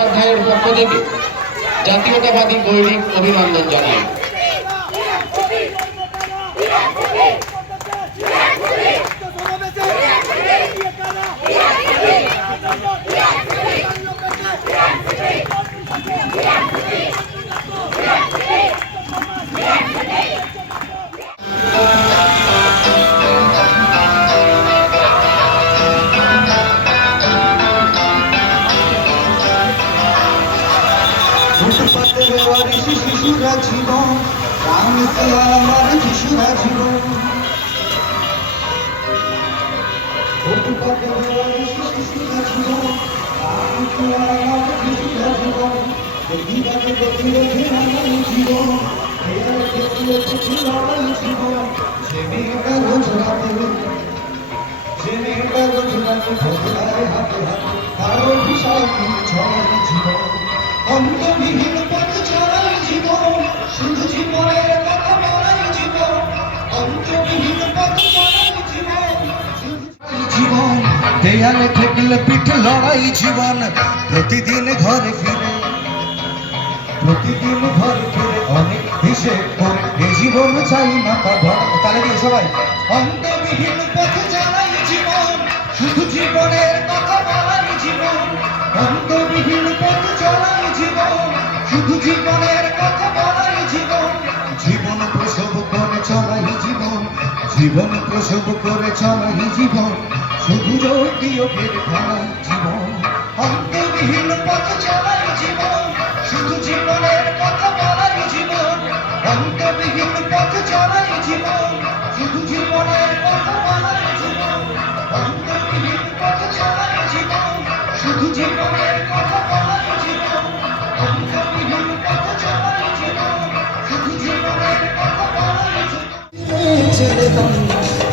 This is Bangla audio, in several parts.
বন্দ্যোপাধ্যায়ের পক্ষ থেকে জাতীয়তাবাদী গৈরিক অভিনন্দন জানাই। শিশুরা জীবন রামকে আমার শিশুরা জীবন শিশুরা জীবন রামকে আমার শিশুরা জীবন জীবন জীবন যে মেয়েটা রোজ রাতে যে মেয়েটা রোজ রাতে হাতে হাতে কারো বিশাল ছড়াই জীবন অন্তবিহীন পথ চলাই জীবন শুধু জীবনের কথা বলাই জীবন অন্তবিহীন পথ চলাই জীবন দেয়ালে ঠেকলে পিঠ লড়াই জীবন প্রতিদিন ঘরে ফিরে অনেক হিসেব করে এই জীবন চাই না তা তাহলে দিয়ে সবাই অন্তবিহীন পথ চলাই জীবন শুধু জীবনের কথা বলাই জীবন অন্তবিহীন পথ চলাই জীবন শুধু জীবনের কথা বলাই জীবন জীবন প্রসব করে চলাই জীবন জীবন প্রসব করে চলাই জীবন শুধু রোগীও ফের খেলাই জীবন অন্তবিহীন পথ চলাই জীবন শুধু জীবনের কথা বলাই জীবন অন্তবিহীন পথ চলাই জীবন শুধু জীবনের কথা বলাই জীবন অন্তবিহীন পথ চলাই জীবন শুধু জীবনের কথা বলাই জীবন অন্তবিহীন পথ চলাই জীবন শুধু জীবনের কথা বলাই জীবন ছেড়ে দম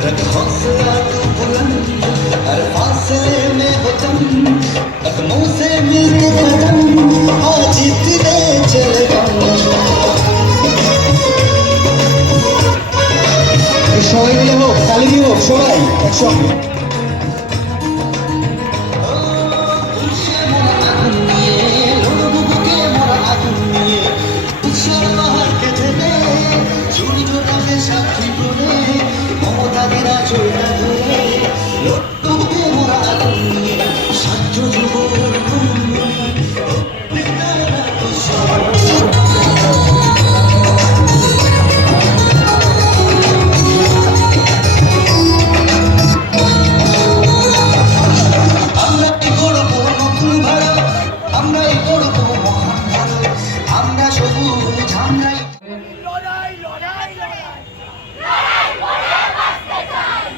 रख हौसला तू बुलंद हर फासले में हो तुम कदमों से मिलके कदम आज इतने चले সবাই মিলে হোক তালি দিয়ে হোক সবাই একসঙ্গে সাক্ষী করে মমতাদেরা চোরা ধরে লোককে মোরা আগুন নিয়ে সাহায্য যুবর আমরাই করবো নতুন ভারত আমরাই করবো মহান ভারত আমরা সবুজ আমরাই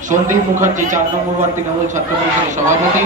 সন্দীপ মুখার্জি 4 নম্বর ওয়ার্ড তৃণমূল ছাত্র পরিষদের সভাপতি।